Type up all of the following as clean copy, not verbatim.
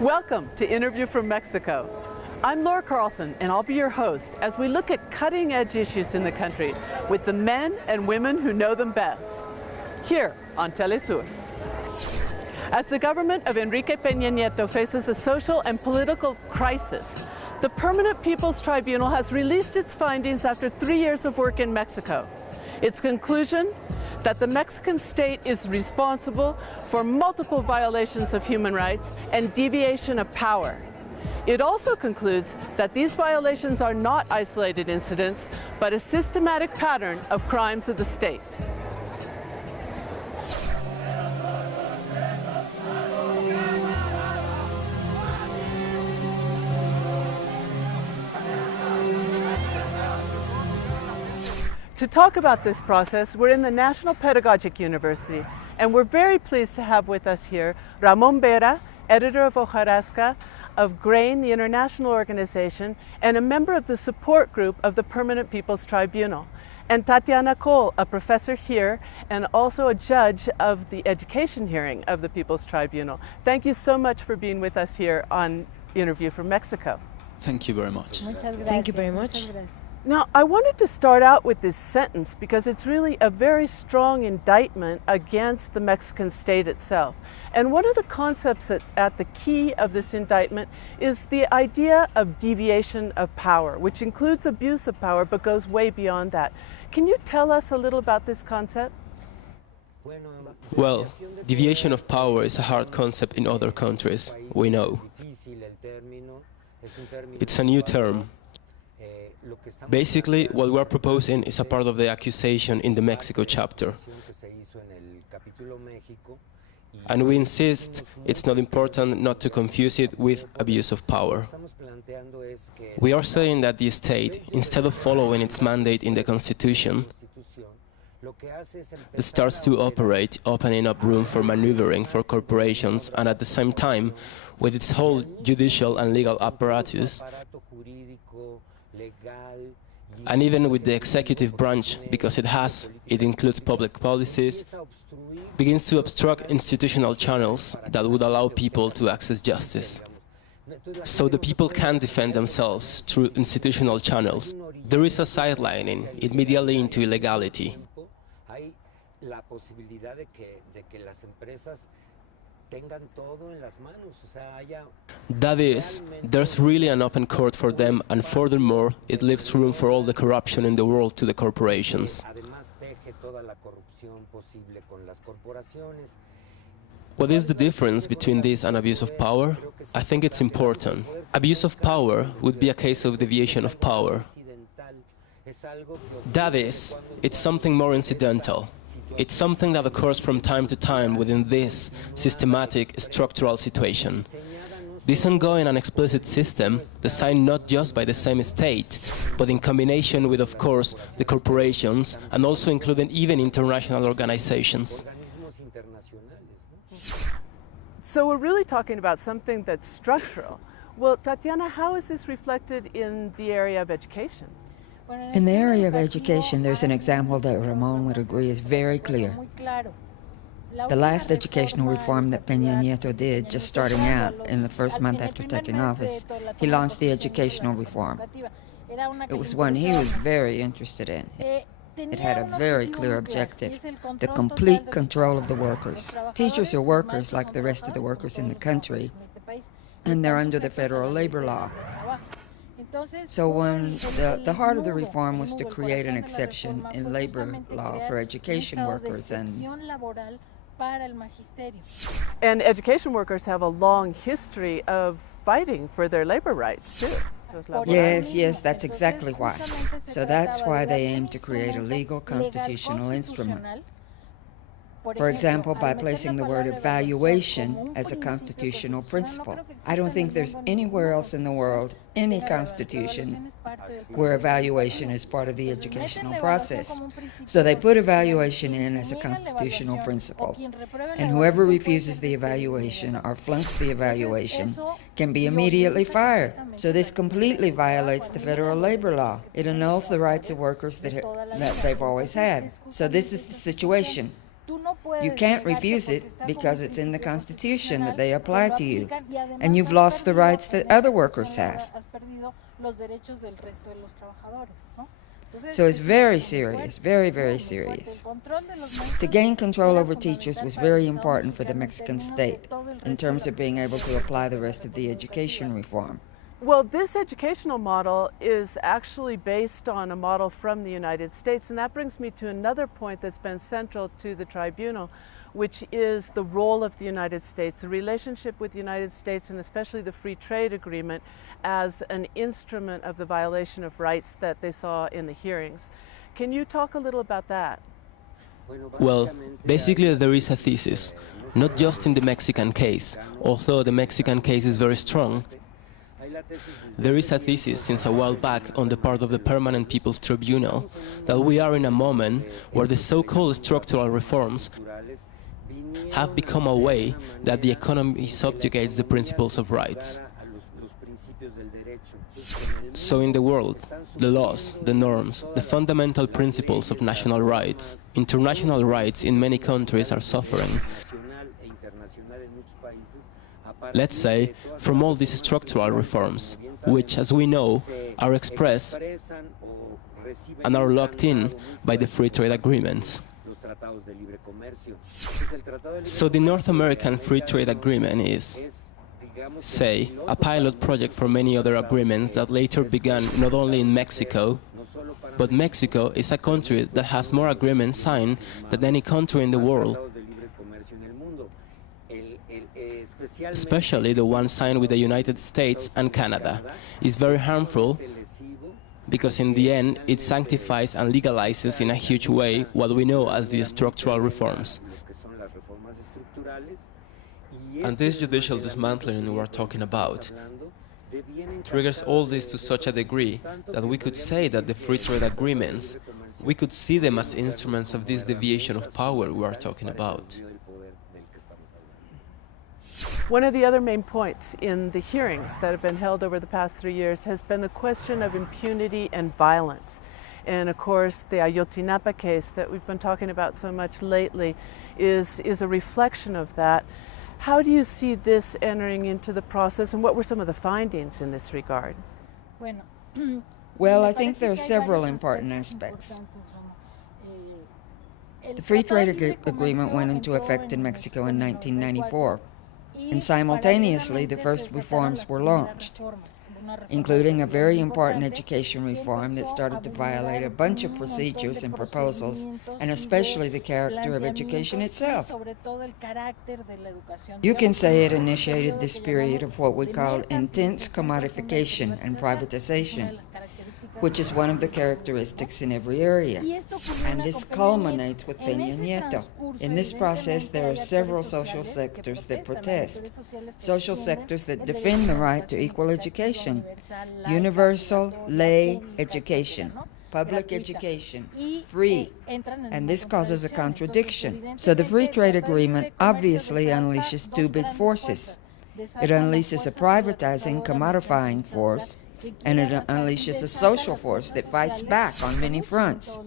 Welcome to Interview from Mexico. I'm Laura Carlson, and I'll be your host as we look at cutting-edge issues in the country with the men and women who know them best, here on Telesur. As the government of Enrique Peña Nieto faces a social and political crisis, the Permanent People's Tribunal has released its findings after 3 years of work in Mexico. Its conclusion? That the Mexican state is responsible for multiple violations of human rights and deviation of power. It also concludes that these violations are not isolated incidents, but a systematic pattern of crimes of the state. To talk about this process, we're in the National Pedagogic University, and we're very pleased to have with us here Ramon Vera, editor of Hojarasca, of GRAIN, the international organization, and a member of the support group of the Permanent People's Tribunal, and Tatiana Cole, a professor here and also a judge of the education hearing of the People's Tribunal. Thank you so much for being with us here on Interview from Mexico. Thank you very much. Thank you very much. Now, I wanted to start out with this sentence because it's really a very strong indictment against the Mexican state itself. And one of the concepts at the key of this indictment is the idea of deviation of power, which includes abuse of power but goes way beyond that. Can you tell us a little about this concept? Well, deviation of power is a hard concept in other countries, we know. It's a new term. Basically, what we're proposing is a part of the accusation in the Mexico chapter. And we insist it's not important not to confuse it with abuse of power. We are saying that the state, instead of following its mandate in the Constitution, it starts to operate, opening up room for maneuvering for corporations, and at the same time, with its whole judicial and legal apparatus, and even with the executive branch, because it includes public policies, begins to obstruct institutional channels that would allow people to access justice. So the people can defend themselves through institutional channels. There is a sidelining, immediately into illegality. That is, there's really an open court for them, and furthermore, it leaves room for all the corruption in the world to the corporations. What is the difference between this and abuse of power? I think it's important. Abuse of power would be a case of deviation of power. That is, it's something more incidental. It's something that occurs from time to time within this systematic structural situation. This ongoing and explicit system, designed not just by the same state, but in combination with, of course, the corporations, and also including even international organizations. So we're really talking about something that's structural. Well, Tatiana, how is this reflected in the area of education? In the area of education, there's an example that Ramon would agree is very clear. The last educational reform that Peña Nieto did, just starting out in the first month after taking office, he launched the educational reform. It was one he was very interested in. It had a very clear objective, the complete control of the workers. Teachers are workers like the rest of the workers in the country, and they're under the federal labor law. So when the heart of the reform was to create an exception in labor law for education workers And education workers have a long history of fighting for their labor rights, too. Yes, that's exactly why. So that's why they aim to create a legal constitutional instrument. For example, by placing the word evaluation as a constitutional principle. I don't think there's anywhere else in the world, any constitution, where evaluation is part of the educational process. So they put evaluation in as a constitutional principle. And whoever refuses the evaluation or flunks the evaluation can be immediately fired. So this completely violates the federal labor law. It annuls the rights of workers that they've always had. So this is the situation. You can't refuse it because it's in the Constitution that they apply to you, and you've lost the rights that other workers have. So it's very serious, very, very serious. To gain control over teachers was very important for the Mexican state in terms of being able to apply the rest of the education reform. Well, this educational model is actually based on a model from the United States, and that brings me to another point that's been central to the tribunal, which is the role of the United States, the relationship with the United States, and especially the free trade agreement as an instrument of the violation of rights that they saw in the hearings. Can you talk a little about that? Well, basically there is a thesis, not just in the Mexican case, although the Mexican case is very strong. There is a thesis since a while back on the part of the Permanent People's Tribunal that we are in a moment where the so-called structural reforms have become a way that the economy subjugates the principles of rights. So in the world, the laws, the norms, the fundamental principles of national rights, international rights in many countries are suffering. Let's say, from all these structural reforms, which, as we know, are expressed and are locked in by the free trade agreements. So the North American Free Trade Agreement is, say, a pilot project for many other agreements that later began not only in Mexico, but Mexico is a country that has more agreements signed than any country in the world, especially the one signed with the United States and Canada, is very harmful because in the end it sanctifies and legalizes in a huge way what we know as the structural reforms. And this judicial dismantling we're talking about triggers all this to such a degree that we could say that the free trade agreements, we could see them as instruments of this deviation of power we are talking about. One of the other main points in the hearings that have been held over the past 3 years has been the question of impunity and violence. And of course, the Ayotzinapa case that we've been talking about so much lately is a reflection of that. How do you see this entering into the process, and what were some of the findings in this regard? Well, I think there are several important aspects. The Free Trade Agreement went into effect in Mexico in 1994, and simultaneously the first reforms were launched, including a very important education reform that started to violate a bunch of procedures and proposals, and especially the character of education itself. You can say it initiated this period of what we call intense commodification and privatization, which is one of the characteristics in every area. And this culminates with Peña Nieto. In this process, there are several social sectors that protest. Social sectors that defend the right to equal education, universal, lay education, public education, free, and this causes a contradiction. So the Free Trade Agreement obviously unleashes two big forces. It unleashes a privatizing, commodifying force, and it unleashes a social force that fights back on many fronts.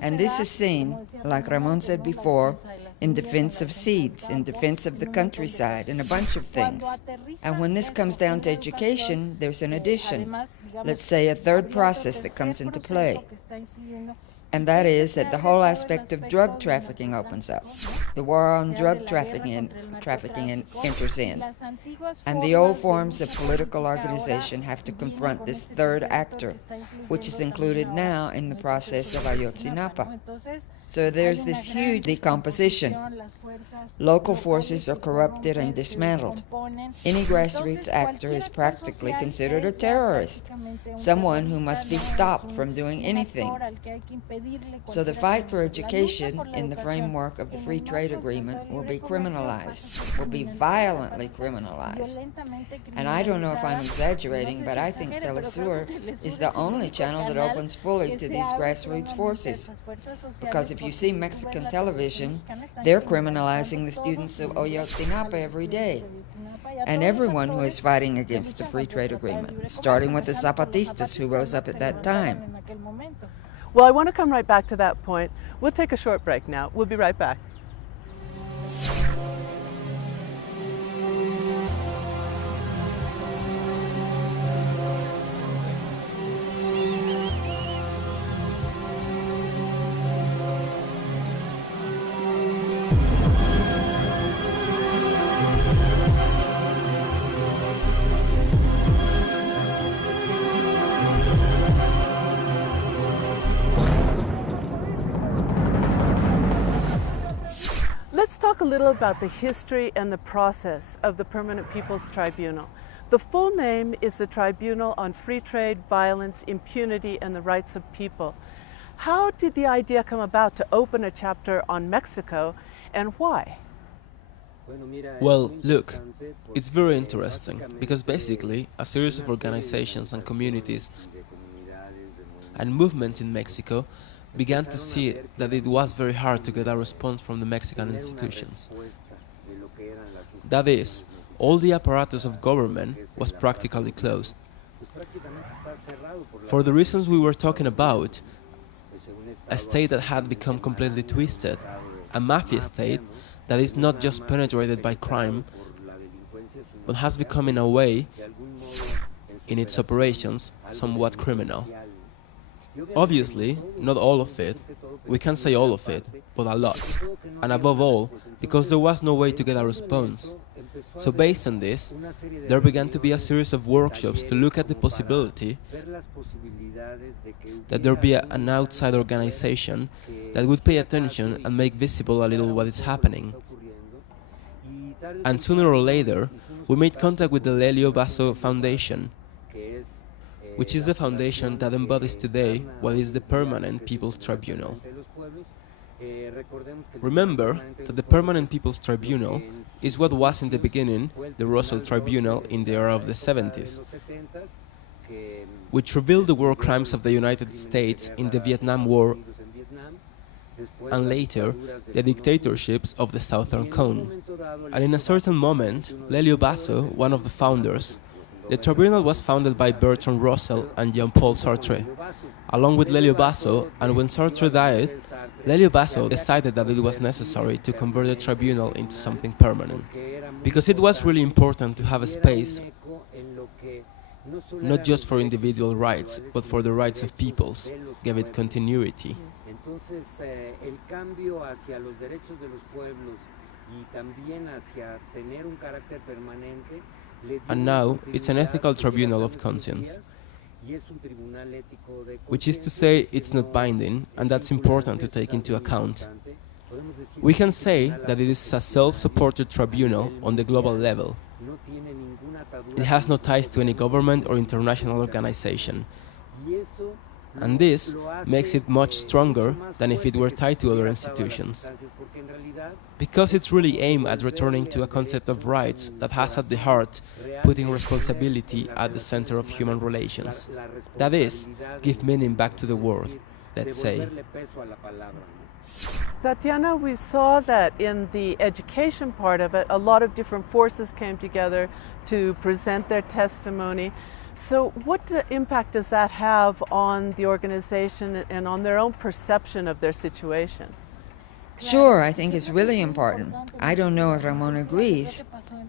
And this is seen, like Ramon said before, in defense of seeds, in defense of the countryside, and a bunch of things. And when this comes down to education, there's an addition, let's say a third process that comes into play. And that is that the whole aspect of drug trafficking opens up. The war on drug trafficking enters in. And the old forms of political organization have to confront this third actor, which is included now in the process of Ayotzinapa. So there's this huge decomposition. Local forces are corrupted and dismantled. Any grassroots actor is practically considered a terrorist, someone who must be stopped from doing anything. So the fight for education in the framework of the Free Trade Agreement will be criminalized, will be violently criminalized. And I don't know if I'm exaggerating, but I think Telesur is the only channel that opens fully to these grassroots forces. Because if you see Mexican television, they're criminalizing the students of Ayotzinapa every day, and everyone who is fighting against the Free Trade Agreement, starting with the Zapatistas who rose up at that time. Well, I want to come right back to that point. We'll take a short break now. We'll be right back. Let's talk a little about the history and the process of the Permanent People's Tribunal. The full name is the Tribunal on Free Trade, Violence, Impunity, and the Rights of People. How did the idea come about to open a chapter on Mexico, and why? Well, look, it's very interesting, because basically a series of organizations and communities and movements in Mexico began to see that it was very hard to get a response from the Mexican institutions. That is, all the apparatus of government was practically closed. For the reasons we were talking about, a state that had become completely twisted, a mafia state that is not just penetrated by crime, but has become in a way, in its operations, somewhat criminal. Obviously, not all of it, we can't say all of it, but a lot. And above all, because there was no way to get a response. So based on this, there began to be a series of workshops to look at the possibility that there be an outside organization that would pay attention and make visible a little what is happening. And sooner or later, we made contact with the Lelio Basso Foundation, which is the foundation that embodies today what is the Permanent People's Tribunal. Remember that the Permanent People's Tribunal is what was in the beginning the Russell Tribunal in the era of the 70s, which revealed the war crimes of the United States in the Vietnam War and later the dictatorships of the Southern Cone. And in a certain moment, Lelio Basso, one of the founders, the tribunal was founded by Bertrand Russell and Jean-Paul Sartre, along with Lelio Basso, and when Sartre died, Lelio Basso decided that it was necessary to convert the tribunal into something permanent, because it was really important to have a space not just for individual rights, but for the rights of peoples, give it continuity. And now it's an ethical tribunal of conscience, which is to say it's not binding, and that's important to take into account. We can say that it is a self-supported tribunal on the global level. It has no ties to any government or international organization. And this makes it much stronger than if it were tied to other institutions, because it's really aimed at returning to a concept of rights that has at the heart putting responsibility at the center of human relations. That is, give meaning back to the world, let's say. Tatiana, we saw that in the education part of it, a lot of different forces came together to present their testimony. So what impact does that have on the organization and on their own perception of their situation? Sure, I think it's really important. I don't know if Ramon agrees.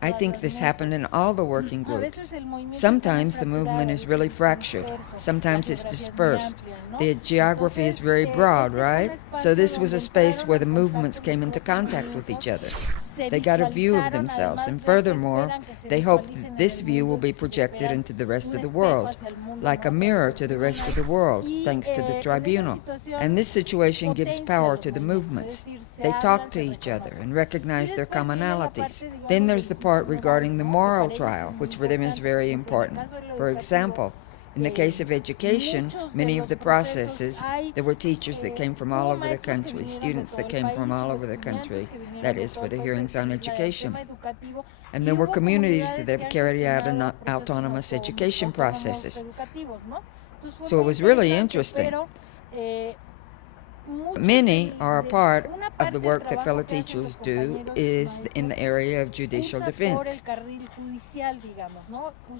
I think this happened in all the working groups. Sometimes the movement is really fractured. Sometimes it's dispersed. The geography is very broad, right? So this was a space where the movements came into contact with each other. They got a view of themselves, and furthermore, they hope that this view will be projected into the rest of the world, like a mirror to the rest of the world, thanks to the tribunal. And this situation gives power to the movements. They talk to each other and recognize their commonalities. Then there's the part regarding the moral trial, which for them is very important. For example, in the case of education, many of the processes, there were teachers that came from all over the country, students that came from all over the country, that is, for the hearings on education. And there were communities that have carried out autonomous education processes. So it was really interesting. Many are a part of the work that fellow teachers do is in the area of judicial defense.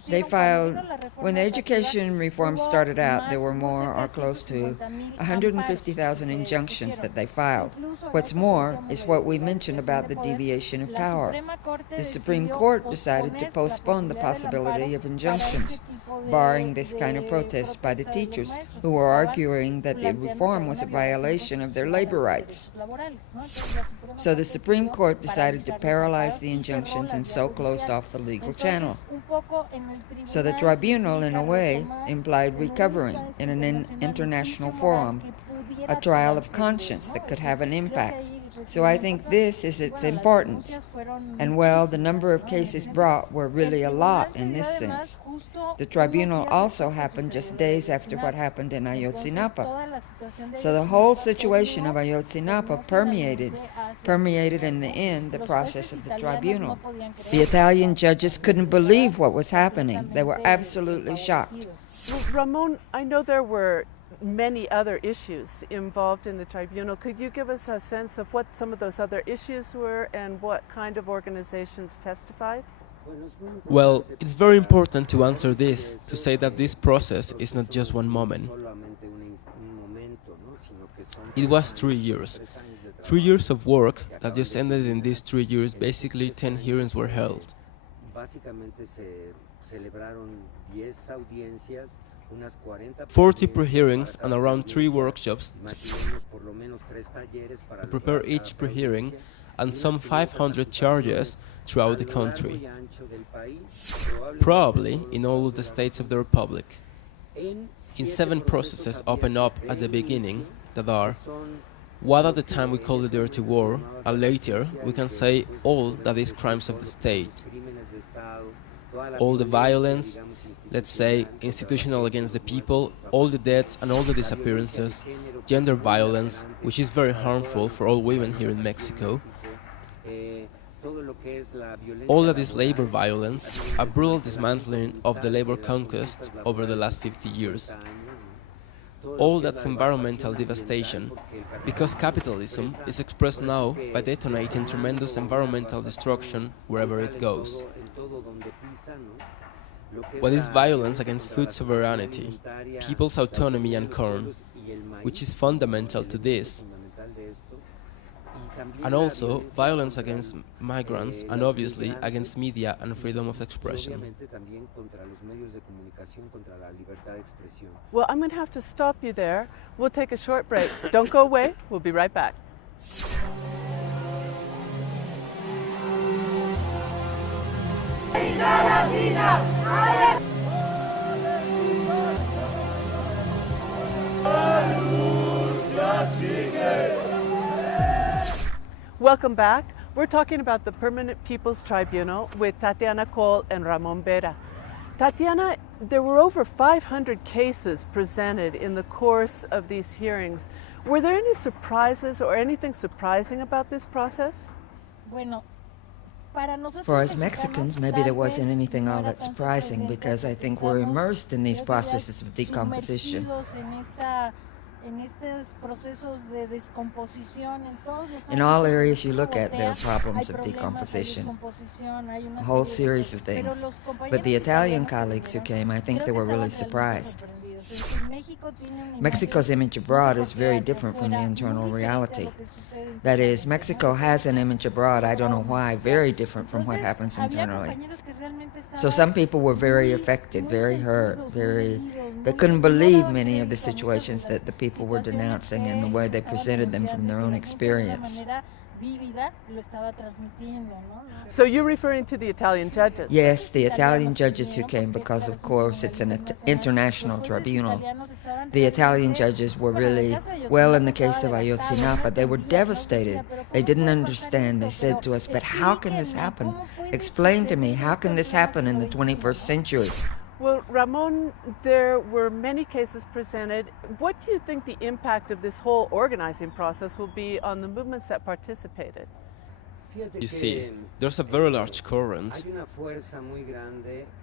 They filed, when the education reform started out, there were more or close to 150,000 injunctions that they filed. What's more is what we mentioned about the deviation of power. The Supreme Court decided to postpone the possibility of injunctions, barring this kind of protest by the teachers, who were arguing that the reform was a violation of their labor rights. So the Supreme Court decided to paralyze the injunctions and so closed off the legal channel. So the tribunal, in a way, implied recovering in an international forum, a trial of conscience that could have an impact. So I think this is its importance. And well, the number of cases brought were really a lot in this sense. The tribunal also happened just days after what happened in Ayotzinapa. So the whole situation of Ayotzinapa permeated in the end the process of the tribunal. The Italian judges couldn't believe what was happening. They were absolutely shocked. Well, Ramon, I know there were many other issues involved in the tribunal. Could you give us a sense of what some of those other issues were and what kind of organizations testified? Well, it's very important to answer this, to say that this process is not just one moment. It was 3 years. 3 years of work that just ended in these 3 years. Basically, 10 hearings were held. 40 pre-hearings and around 3 workshops to prepare each pre-hearing, and some 500 charges throughout the country, probably in all of the states of the Republic. In 7 processes open up at the beginning that are what at the time we call the dirty war, and later we can say all that is crimes of the state. All the violence, let's say institutional against the people, all the deaths and all the disappearances, gender violence, which is very harmful for all women here in Mexico, all that is labor violence, a brutal dismantling of the labor conquest over the last 50 years. All that's environmental devastation, because capitalism is expressed now by detonating tremendous environmental destruction wherever it goes. What is violence against food sovereignty, people's autonomy and corn, which is fundamental to this, and also violence against migrants and obviously against media and freedom of expression. Well, I'm going to have to stop you there. We'll take a short break. Don't go away. We'll be right back. Welcome back. We're talking about the Permanent People's Tribunal with Tatiana Cole and Ramon Vera. Tatiana, there were over 500 cases presented in the course of these hearings. Were there any surprises or anything surprising about this process? For us Mexicans, maybe there wasn't anything all that surprising because I think we're immersed in these processes of decomposition. In all areas you look at, there are problems of decomposition, a whole series of things. But the Italian colleagues who came, I think they were really surprised. Mexico's image abroad is very different from the internal reality. That is, Mexico has an image abroad, I don't know why, very different from what happens internally. So some people were very affected, very hurt, they couldn't believe many of the situations that the people were denouncing and the way they presented them from their own experience. So you're referring to the Italian judges? Yes, the Italian judges who came because, of course, it's an international tribunal. The Italian judges were really, well, in the case of Ayotzinapa, they were devastated. They didn't understand. They said to us, but how can this happen? Explain to me, how can this happen in the 21st century? Well, Ramon, there were many cases presented. What do you think the impact of this whole organizing process will be on the movements that participated? You see, there's a very large current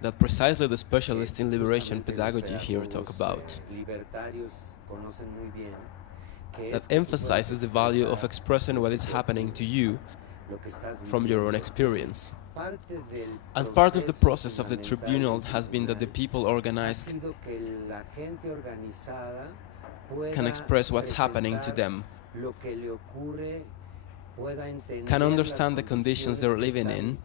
that precisely the specialists in liberation pedagogy here talk about. that emphasizes the value of expressing what is happening to you from your own experience. And part of the process of the tribunal has been that the people organized can express what's happening to them, can understand the conditions they're living in,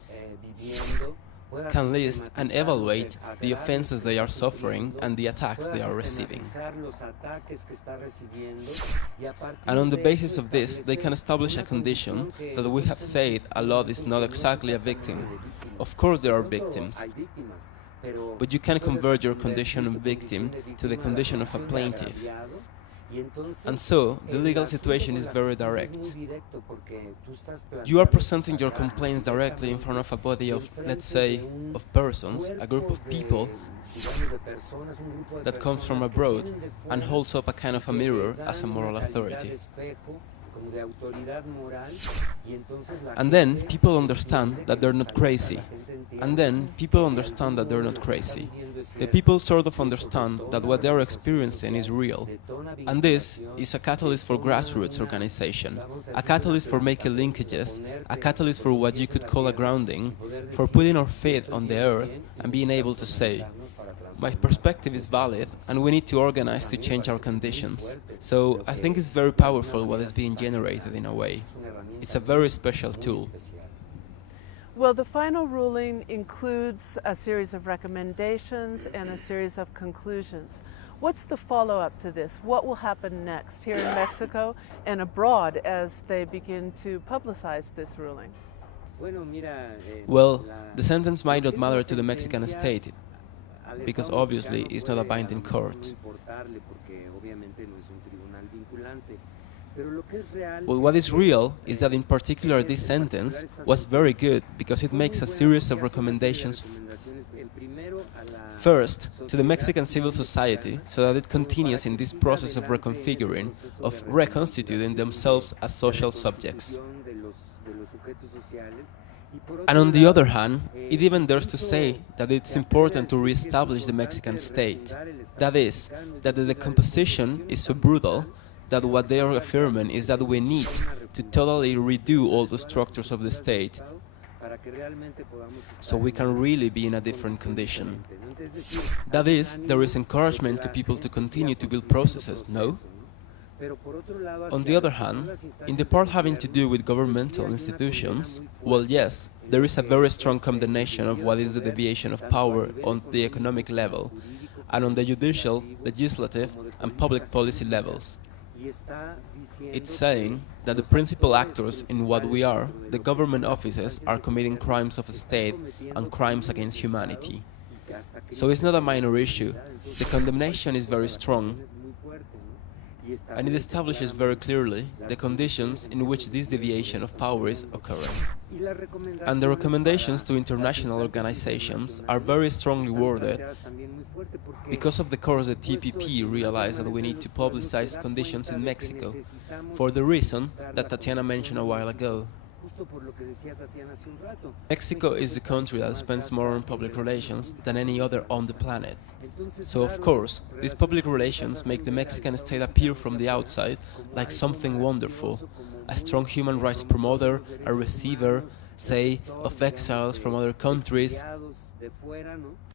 can list and evaluate the offenses they are suffering and the attacks they are receiving. And on the basis of this, they can establish a condition that we have said a lot is not exactly a victim. Of course there are victims, but you can convert your condition of victim to the condition of a plaintiff. And so, the legal situation is very direct. You are presenting your complaints directly in front of a body of, let's say, of persons, a group of people that comes from abroad and holds up a kind of a mirror as a moral authority. And then people understand that they're not crazy. And then people understand that they're not crazy. The people sort of understand that what they're experiencing is real. And this is a catalyst for grassroots organization, a catalyst for making linkages, a catalyst for what you could call a grounding, for putting our feet on the earth and being able to say, my perspective is valid and we need to organize to change our conditions. So I think it's very powerful what is being generated in a way. It's a very special tool. Well, the final ruling includes a series of recommendations and a series of conclusions. What's the follow-up to this? What will happen next here in Mexico and abroad as they begin to publicize this ruling? Well, the sentence might not matter to the Mexican state, because obviously it's not a binding court. But what is real is that in particular this sentence was very good because it makes a series of recommendations first to the Mexican civil society so that it continues in this process of reconfiguring, of reconstituting themselves as social subjects. And on the other hand, it even dares to say that it's important to re-establish the Mexican state. That is, that the decomposition is so brutal that what they are affirming is that we need to totally redo all the structures of the state so we can really be in a different condition. That is, there is encouragement to people to continue to build processes, no? On the other hand, in the part having to do with governmental institutions, well, yes, there is a very strong condemnation of what is the deviation of power on the economic level and on the judicial, legislative and public policy levels. It's saying that the principal actors in what we are, the government offices, are committing crimes of state and crimes against humanity. So it's not a minor issue. The condemnation is very strong, and it establishes very clearly the conditions in which this deviation of power is occurring. And the recommendations to international organizations are very strongly worded because of the course the TPP realized that we need to publicize conditions in Mexico for the reason that Tatiana mentioned a while ago. Mexico is the country that spends more on public relations than any other on the planet. So of course, these public relations make the Mexican state appear from the outside like something wonderful, a strong human rights promoter, a receiver, say, of exiles from other countries.